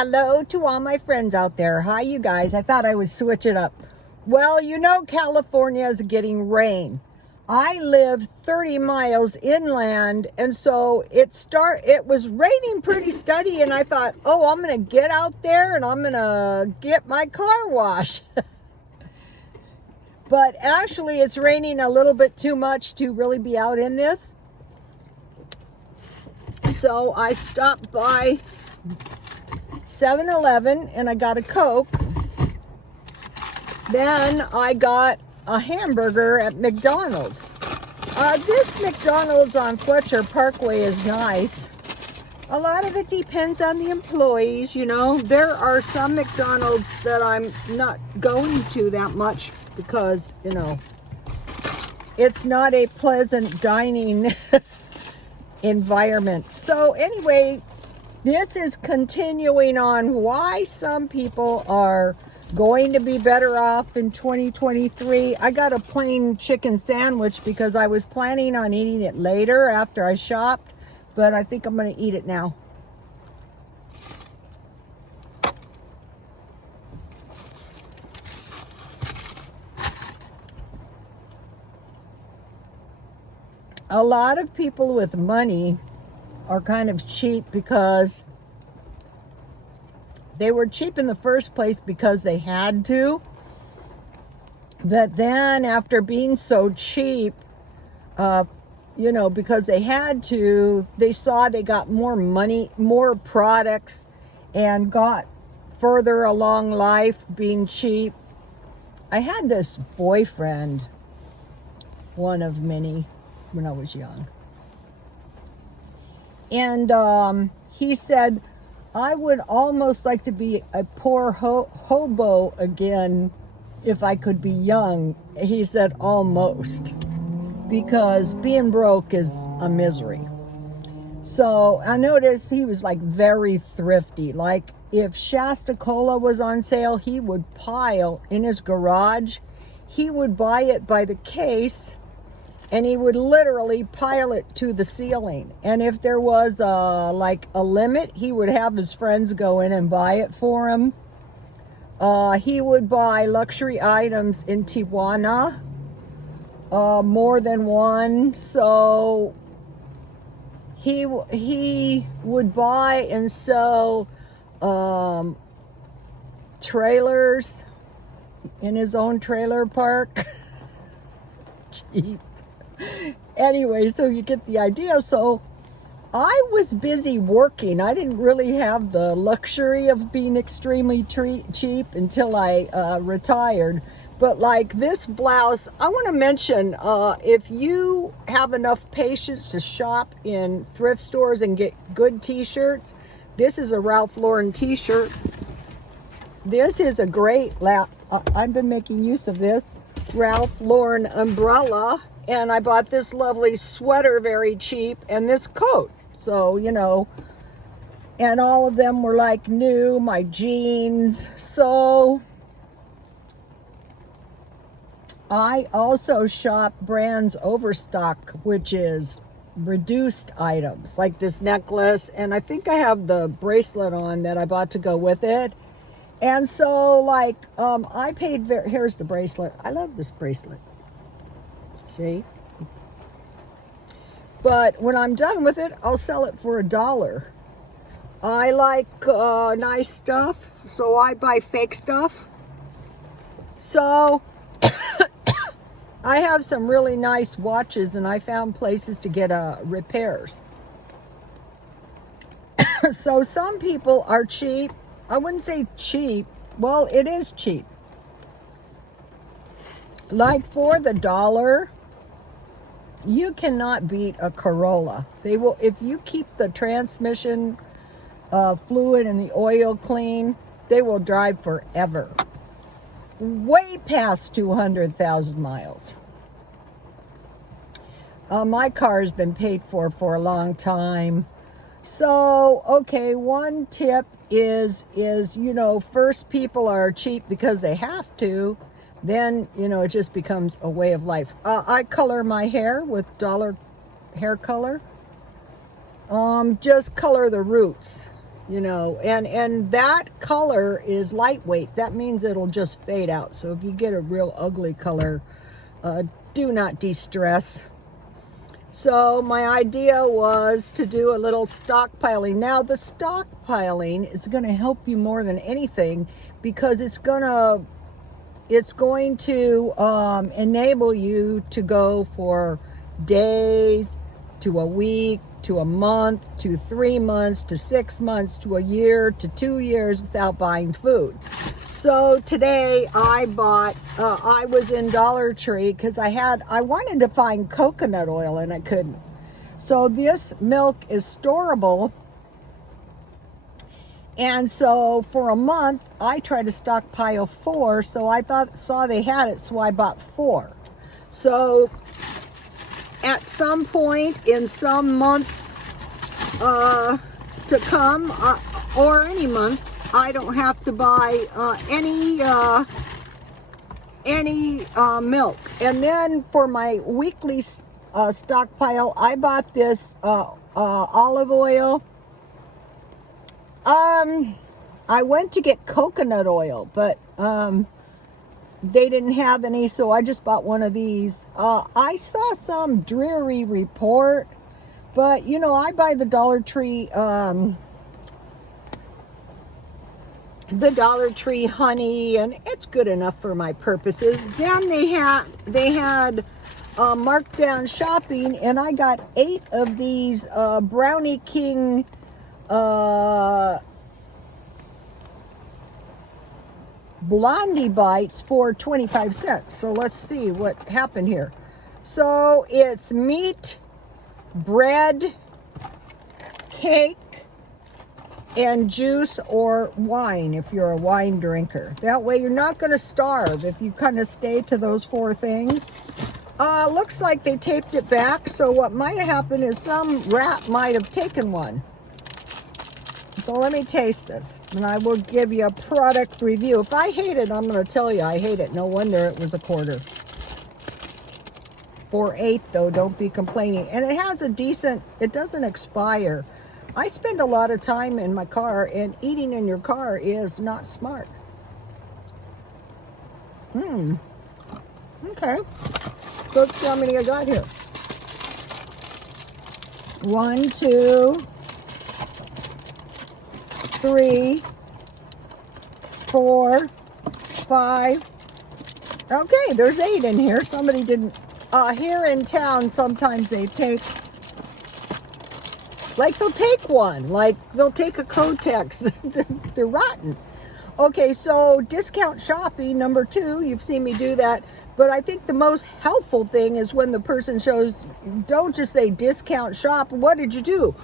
Hello to all my friends out there. Hi, you guys. I thought I would switch it up. Well, you know California is getting rain. I live 30 miles inland, and so it was raining pretty steady, and I thought, oh, I'm going to get out there and I'm going to get my car washed. But actually, it's raining a little bit too much to really be out in this. So I stopped by 7-Eleven and I got a Coke. Then I got a hamburger at McDonald's. This McDonald's on Fletcher Parkway is nice. A lot of it depends on the employees, you know. There are some McDonald's that I'm not going to that much because, you know, it's not a pleasant dining environment. So anyway, this is continuing on why some people are going to be better off in 2023. I got a plain chicken sandwich because I was planning on eating it later after I shopped, but I think I'm going to eat it now. A lot of people with money are kind of cheap because they were cheap in the first place because they had to. But then after being so cheap, you know, because they had to, they saw they got more money, more products, and got further along life being cheap. I had this boyfriend, one of many, when I was young. And he said, I would almost like to be a poor hobo again if I could be young. He said almost, because being broke is a misery. So I noticed he was like very thrifty. Like if Shasta Cola was on sale, he would pile in his garage. He would buy it by the case, and he would literally pile it to the ceiling. And if there was like a limit, he would have his friends go in and buy it for him. He would buy luxury items in Tijuana, more than one. So he would buy and sell trailers in his own trailer park. Cheap. Anyway, so you get the idea. So I was busy working. I didn't really have the luxury of being extremely cheap until I retired. But like this blouse, I want to mention, if you have enough patience to shop in thrift stores and get good t-shirts, this is a Ralph Lauren t-shirt. This is a great, I've been making use of this Ralph Lauren umbrella. And I bought this lovely sweater very cheap and this coat. So, you know, and all of them were like new, my jeans. So I also shop brands overstock, which is reduced items like this necklace. And I think I have the bracelet on that I bought to go with it. And so like, I paid, here's the bracelet. I love this bracelet. See? But when I'm done with it, I'll sell it for $1. I like nice stuff, so I buy fake stuff. So I have some really nice watches, and I found places to get repairs. So some people are cheap. I wouldn't say cheap. Well, it is cheap. Like for the $1, you cannot beat a Corolla. They will, if you keep the transmission fluid and the oil clean, they will drive forever. Way past 200,000 miles. My car has been paid for a long time. So, okay, one tip is, you know, first people are cheap because they have to. Then, you know, it just becomes a way of life. I color my hair with dollar hair color. Just color the roots. you know, and that color is lightweight. That means it'll just fade out. So if you get a real ugly color, do not de-stress. So my idea was to do a little stockpiling. Now the stockpiling is going to help you more than anything, because it's going to enable you to go for days, to a week, to a month, to 3 months, to 6 months, to a year, to 2 years without buying food. So today I bought, I was in Dollar Tree because I wanted to find coconut oil and I couldn't. So this milk is storable. And so for a month, I tried to stockpile 4. So I saw they had it, so I bought 4. So at some point in some month to come, or any month, I don't have to buy any milk. And then for my weekly stockpile, I bought this olive oil. I went to get coconut oil, but they didn't have any, so I just bought one of these. I saw some dreary report, but you know, I buy the Dollar Tree honey, and it's good enough for my purposes. Then they had markdown shopping, and I got 8 of these Brownie King Blondie bites for 25 cents. So let's see what happened here. So it's meat, bread, cake, and juice or wine if you're a wine drinker. That way you're not going to starve if you kind of stay to those 4 things. Looks like they taped it back, so what might have happened is some rat might have taken one. So let me taste this, and I will give you a product review. If I hate it, I'm going to tell you I hate it. No wonder it was a quarter. For 8 though, don't be complaining. And it has a decent, it doesn't expire. I spend a lot of time in my car, and eating in your car is not smart. Okay. Let's see how many I got here. 1, 2, 3, 4, 5. Okay, there's 8 in here. Somebody didn't. Here in town, sometimes they take, like they'll take one, like they'll take a Kotex. They're rotten. Okay, so discount shopping, number 2, you've seen me do that. But I think the most helpful thing is when the person shows, don't just say discount shop. What did you do?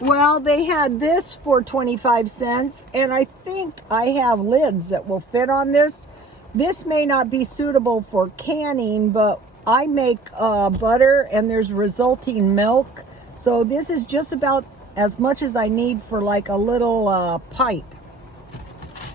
Well, they had this for 25 cents, and I think I have lids that will fit on this. This may not be suitable for canning, but I make butter, and there's resulting milk. So this is just about as much as I need for like a little pint.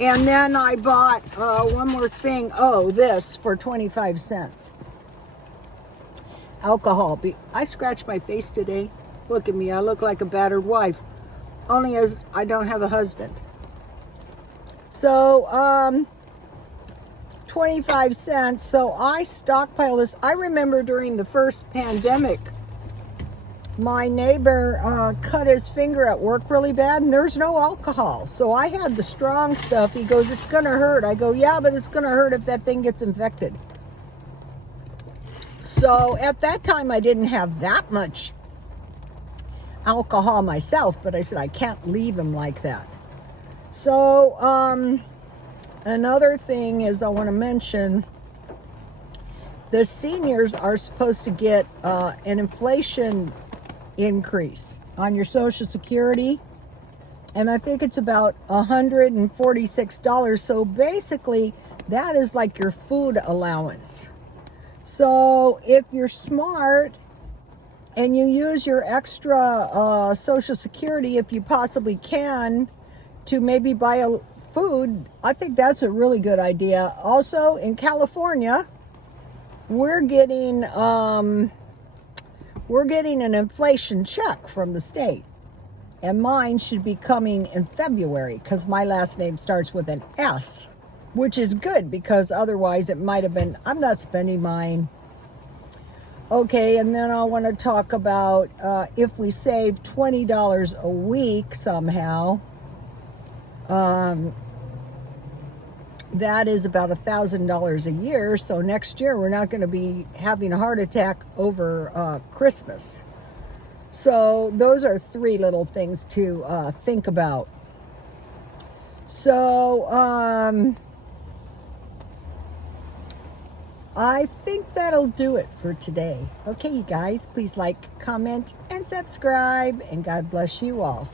And then I bought one more thing. Oh, this for 25 cents. Alcohol. I scratched my face today. Look at me. I look like a battered wife. Only as I don't have a husband. So, 25 cents. So I stockpile this. I remember during the first pandemic, my neighbor cut his finger at work really bad, and there's no alcohol. So I had the strong stuff. He goes, it's going to hurt. I go, yeah, but it's going to hurt if that thing gets infected. So at that time, I didn't have that much alcohol myself, but I said, I can't leave him like that. So another thing is I want to mention, the seniors are supposed to get an inflation increase on your Social Security, and I think it's about $146. So basically that is like your food allowance. So if you're smart and you use your extra Social Security, if you possibly can, to maybe buy food, I think that's a really good idea. Also in California, we're getting an inflation check from the state. And mine should be coming in February because my last name starts with an S, which is good because otherwise it might have been, I'm not spending mine. Okay, and then I want to talk about if we save $20 a week somehow, that is about $1,000 a year. So next year we're not going to be having a heart attack over Christmas. So those are 3 little things to think about. So I think that'll do it for today. Okay, you guys, please like, comment, and subscribe, and God bless you all.